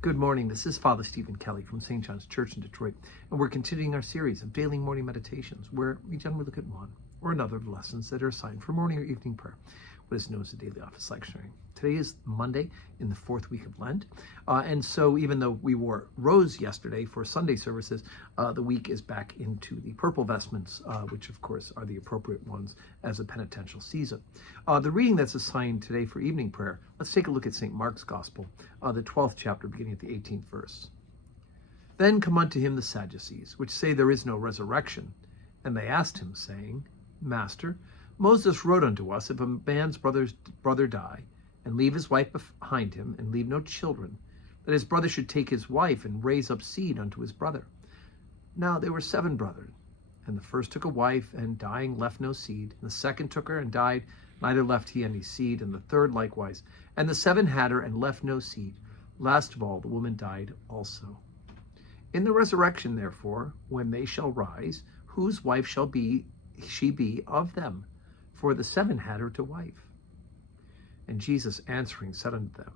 Good morning. This is Father Stephen Kelly from St. John's Church in Detroit, and we're continuing our series of daily morning meditations where we generally look at one or another of the lessons that are assigned for morning or evening prayer, what is known as the Daily Office Lectionary. Today is Monday in the fourth week of Lent, and so even though we wore rose yesterday for Sunday services, the week is back into the purple vestments, which of course are the appropriate ones as a penitential season. The reading that's assigned today for evening prayer, let's take a look at St. Mark's Gospel, the 12th chapter, beginning at the 18th verse. Then come unto him the Sadducees, which say there is no resurrection. And they asked him, saying, Master, Moses wrote unto us, if a man's brother die, and leave his wife behind him, and leave no children, that his brother should take his wife, and raise up seed unto his brother. Now there were 7 brothers, and the first took a wife, and dying left no seed. And the second took her, and died, neither left he any seed. And the third likewise. And the 7 had her, and left no seed. Last of all, the woman died also. In the resurrection, therefore, when they shall rise, whose wife shall she be of them? For the 7 had her to wife. And Jesus answering said unto them,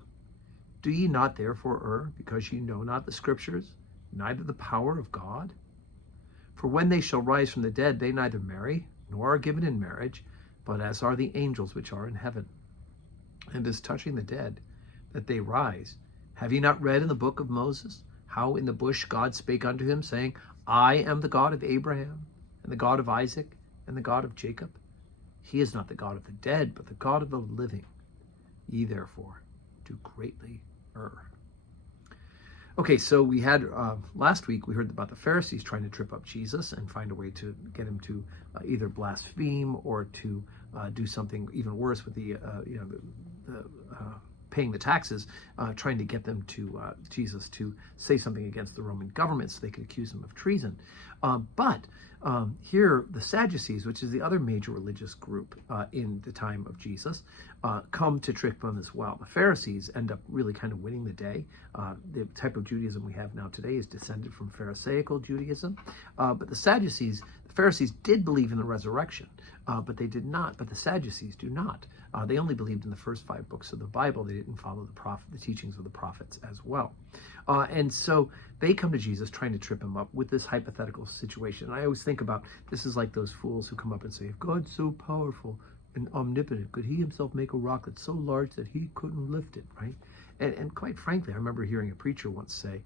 Do ye not therefore err, because ye know not the Scriptures, neither the power of God? For when they shall rise from the dead, they neither marry, nor are given in marriage, but as are the angels which are in heaven. And as touching the dead, that they rise, have ye not read in the book of Moses, how in the bush God spake unto him, saying, I am the God of Abraham, and the God of Isaac, and the God of Jacob? He is not the God of the dead, but the God of the living. Ye therefore do greatly err. Okay, so we had last week we heard about the Pharisees trying to trip up Jesus and find a way to get him to either blaspheme or to do something even worse with the paying the taxes, trying to get them to Jesus to say something against the Roman government so they could accuse him of treason. But here the Sadducees, which is the other major religious group in the time of Jesus, come to trick them as well. The Pharisees end up really kind of winning the day. The type of Judaism we have now today is descended from Pharisaical Judaism. But the Pharisees did believe in the resurrection, but they did not. But the Sadducees do not. They only believed in the first 5 books of the Bible. They didn't follow the teachings of the prophets as well. And so they come to Jesus trying to trip him up with this hypothetical situation. And I always think about this is like those fools who come up and say, if God's so powerful and omnipotent, could he himself make a rock that's so large that he couldn't lift it, right? And quite frankly, I remember hearing a preacher once say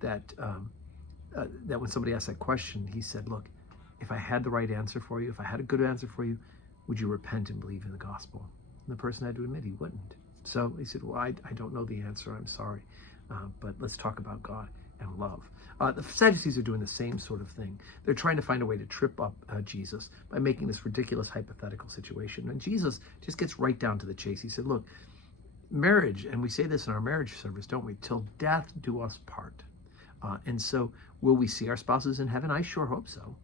that when somebody asked that question, he said, look, if I had the right answer for you, if I had a good answer for you, would you repent and believe in the gospel? And the person had to admit he wouldn't. So he said, well, I don't know the answer, I'm sorry, but let's talk about God and love. The Sadducees are doing the same sort of thing. They're trying to find a way to trip up Jesus by making this ridiculous hypothetical situation. And Jesus just gets right down to the chase. He said, look, marriage, and we say this in our marriage service, don't we? Till death do us part. And so will we see our spouses in heaven? I sure hope so.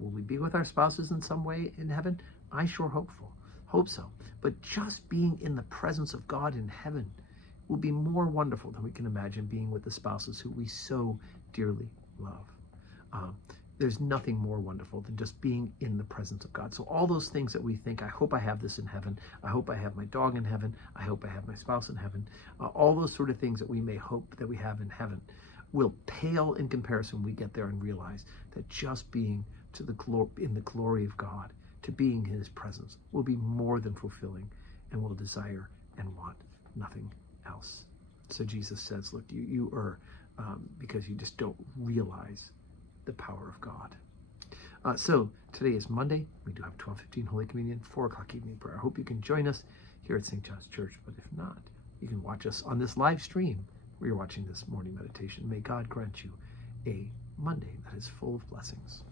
Will we be with our spouses in some way in heaven? I sure hope so. But just being in the presence of God in heaven will be more wonderful than we can imagine being with the spouses who we so dearly love. There's nothing more wonderful than just being in the presence of God. So all those things that we think, I hope I have this in heaven, I hope I have my dog in heaven, I hope I have my spouse in heaven, all those sort of things that we may hope that we have in heaven will pale in comparison when we get there and realize that just being in the glory of God, to being in his presence, will be more than fulfilling and will desire and want nothing else. So Jesus says, look, you err because you just don't realize the power of God. So today is Monday. We do have 12:15 Holy Communion, 4 o'clock evening prayer. I hope you can join us here at St. John's Church, but if not, you can watch us on this live stream where you're watching this morning meditation. May God grant you a Monday that is full of blessings.